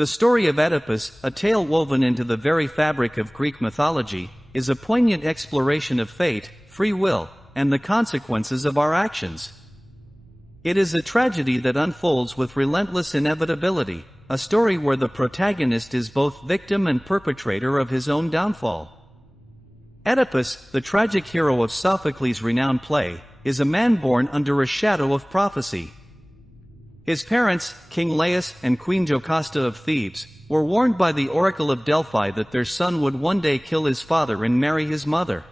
The story of Oedipus, a tale woven into the very fabric of Greek mythology, is a poignant exploration of fate, free will, and the consequences of our actions. It is a tragedy that unfolds with relentless inevitability, a story where the protagonist is both victim and perpetrator of his own downfall. Oedipus, the tragic hero of Sophocles' renowned play, is a man born under a shadow of prophecy. His parents, King Laius and Queen Jocasta of Thebes, were warned by the oracle of Delphi that their son would one day kill his father and marry his mother.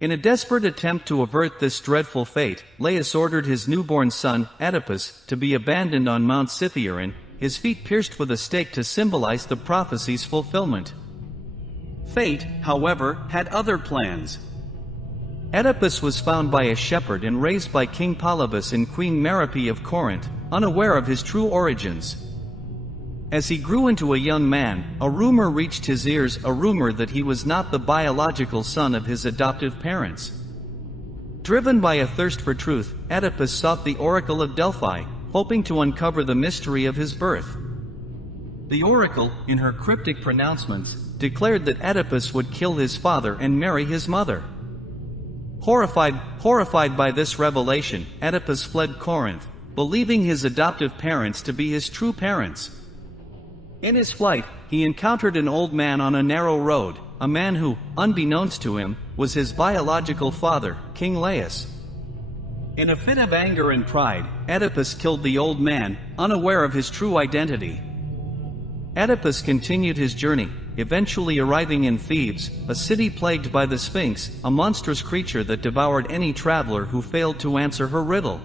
In a desperate attempt to avert this dreadful fate, Laius ordered his newborn son, Oedipus, to be abandoned on Mount Cithaeron, his feet pierced with a stake to symbolize the prophecy's fulfillment. Fate, however, had other plans. Oedipus was found by a shepherd and raised by King Polybus and Queen Merope of Corinth, unaware of his true origins. As he grew into a young man, a rumor reached his ears, a rumor that he was not the biological son of his adoptive parents. Driven by a thirst for truth, Oedipus sought the oracle of Delphi, hoping to uncover the mystery of his birth. The oracle, in her cryptic pronouncements, declared that Oedipus would kill his father and marry his mother. Horrified by this revelation, Oedipus fled Corinth, believing his adoptive parents to be his true parents. In his flight, he encountered an old man on a narrow road, a man who, unbeknownst to him, was his biological father, King Laius. In a fit of anger and pride, Oedipus killed the old man, unaware of his true identity. Oedipus continued his journey, eventually arriving in Thebes, a city plagued by the Sphinx, a monstrous creature that devoured any traveler who failed to answer her riddle.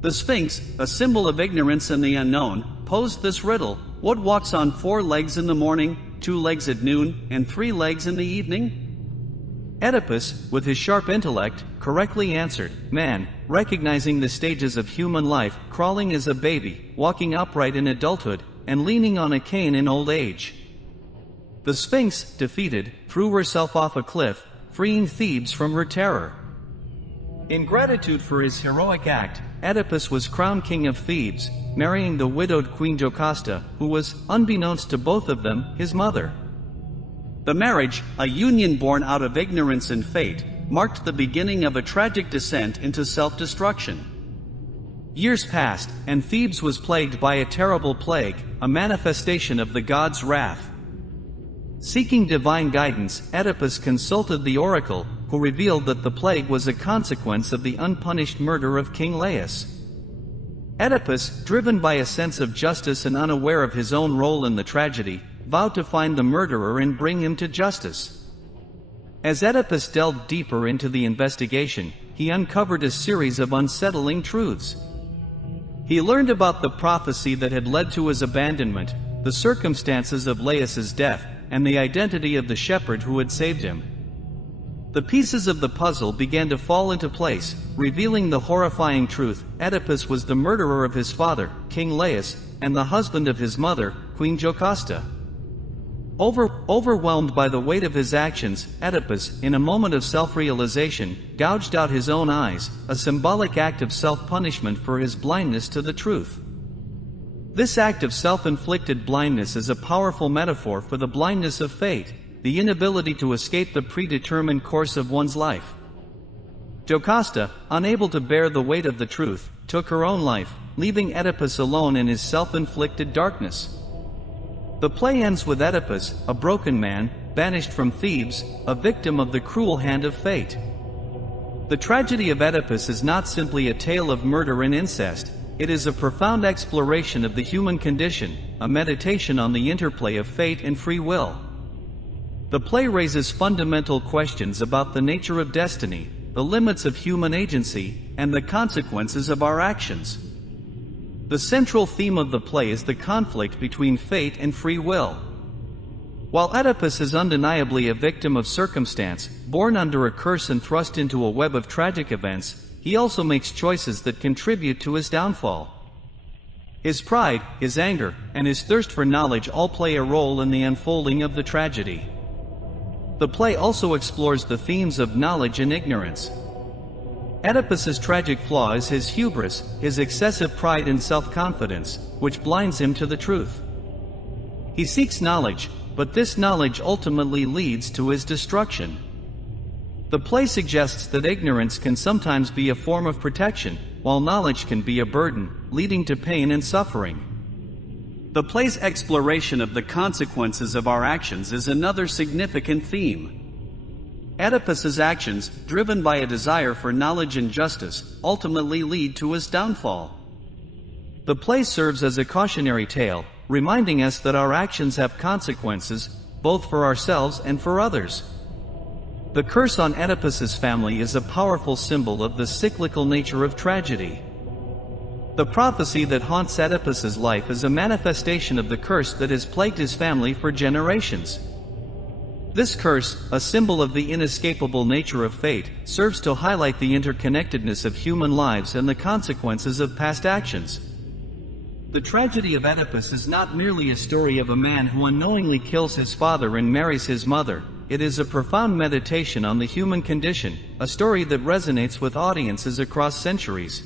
The Sphinx, a symbol of ignorance and the unknown, posed this riddle: what walks on 4 legs in the morning, 2 legs at noon, and 3 legs in the evening? Oedipus, with his sharp intellect, correctly answered: man, recognizing the stages of human life, crawling as a baby, walking upright in adulthood, and leaning on a cane in old age. The Sphinx, defeated, threw herself off a cliff, freeing Thebes from her terror. In gratitude for his heroic act, Oedipus was crowned king of Thebes, marrying the widowed Queen Jocasta, who was, unbeknownst to both of them, his mother. The marriage, a union born out of ignorance and fate, marked the beginning of a tragic descent into self-destruction. Years passed, and Thebes was plagued by a terrible plague, a manifestation of the gods' wrath. Seeking divine guidance, Oedipus consulted the oracle, who revealed that the plague was a consequence of the unpunished murder of King Laius. Oedipus, driven by a sense of justice and unaware of his own role in the tragedy, vowed to find the murderer and bring him to justice. As Oedipus delved deeper into the investigation, he uncovered a series of unsettling truths. He learned about the prophecy that had led to his abandonment, the circumstances of Laius's death, and the identity of the shepherd who had saved him. The pieces of the puzzle began to fall into place, revealing the horrifying truth: Oedipus was the murderer of his father, King Laius, and the husband of his mother, Queen Jocasta. Overwhelmed by the weight of his actions, Oedipus, in a moment of self-realization, gouged out his own eyes, a symbolic act of self-punishment for his blindness to the truth. This act of self-inflicted blindness is a powerful metaphor for the blindness of fate, the inability to escape the predetermined course of one's life. Jocasta, unable to bear the weight of the truth, took her own life, leaving Oedipus alone in his self-inflicted darkness. The play ends with Oedipus, a broken man, banished from Thebes, a victim of the cruel hand of fate. The tragedy of Oedipus is not simply a tale of murder and incest, it is a profound exploration of the human condition, a meditation on the interplay of fate and free will. The play raises fundamental questions about the nature of destiny, the limits of human agency, and the consequences of our actions. The central theme of the play is the conflict between fate and free will. While Oedipus is undeniably a victim of circumstance, born under a curse and thrust into a web of tragic events, he also makes choices that contribute to his downfall. His pride, his anger, and his thirst for knowledge all play a role in the unfolding of the tragedy. The play also explores the themes of knowledge and ignorance. Oedipus's tragic flaw is his hubris, his excessive pride and self-confidence, which blinds him to the truth. He seeks knowledge, but this knowledge ultimately leads to his destruction. The play suggests that ignorance can sometimes be a form of protection, while knowledge can be a burden, leading to pain and suffering. The play's exploration of the consequences of our actions is another significant theme. Oedipus's actions, driven by a desire for knowledge and justice, ultimately lead to his downfall. The play serves as a cautionary tale, reminding us that our actions have consequences, both for ourselves and for others. The curse on Oedipus's family is a powerful symbol of the cyclical nature of tragedy. The prophecy that haunts Oedipus's life is a manifestation of the curse that has plagued his family for generations. This curse, a symbol of the inescapable nature of fate, serves to highlight the interconnectedness of human lives and the consequences of past actions. The tragedy of Oedipus is not merely a story of a man who unknowingly kills his father and marries his mother. It is a profound meditation on the human condition, a story that resonates with audiences across centuries.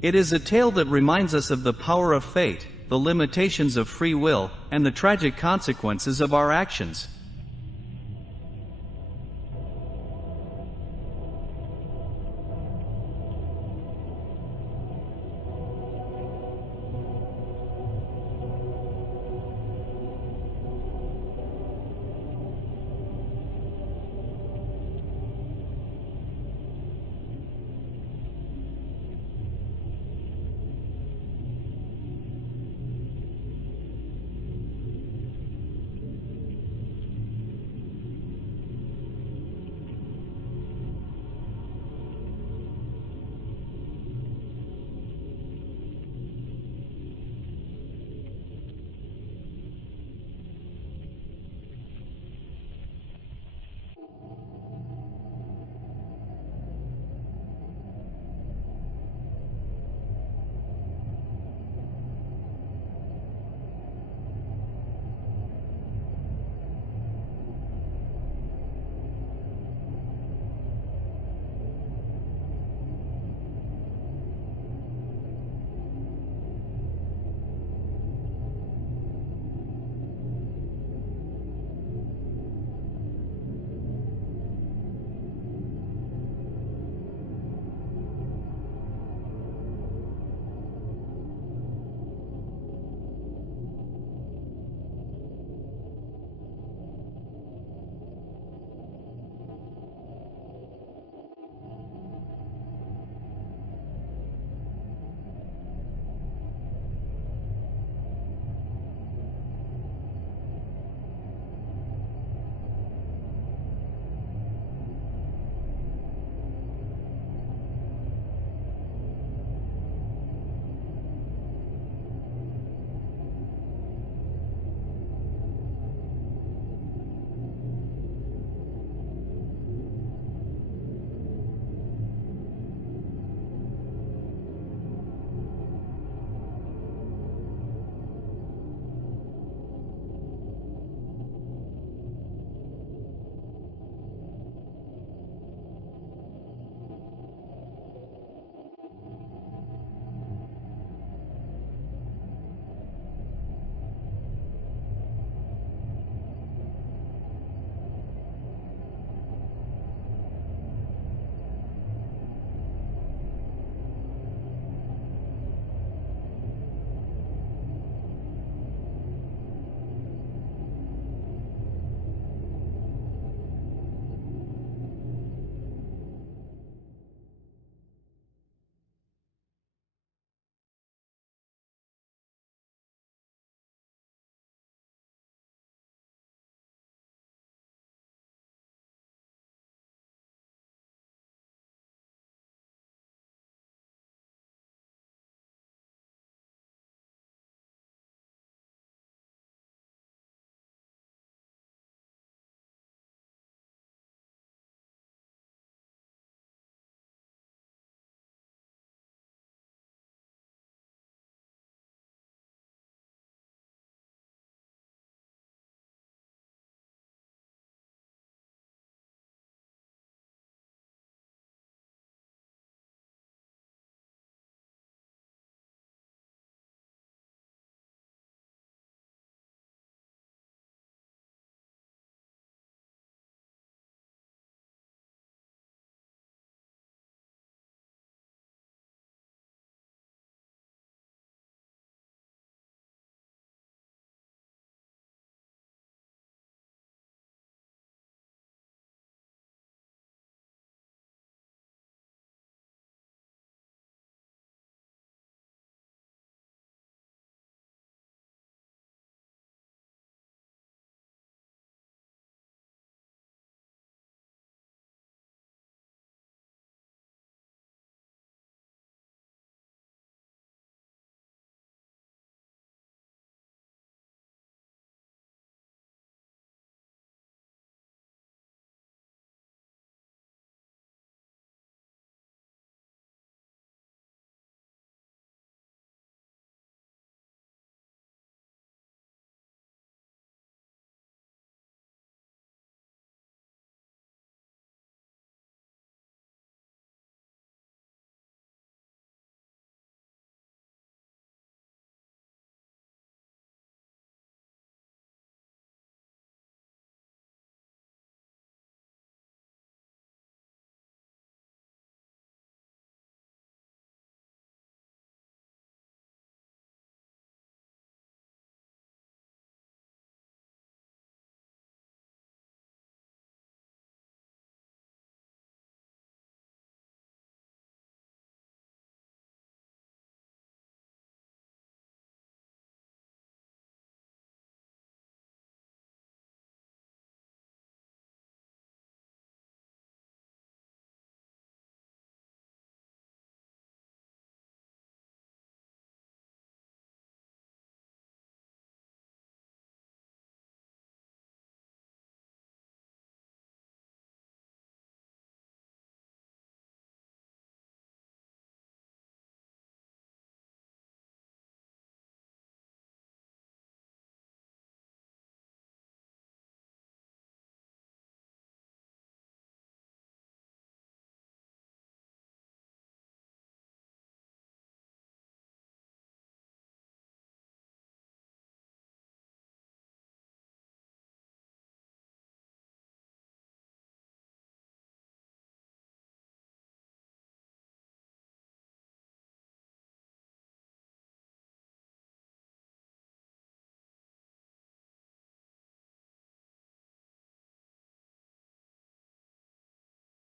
It is a tale that reminds us of the power of fate, the limitations of free will, and the tragic consequences of our actions.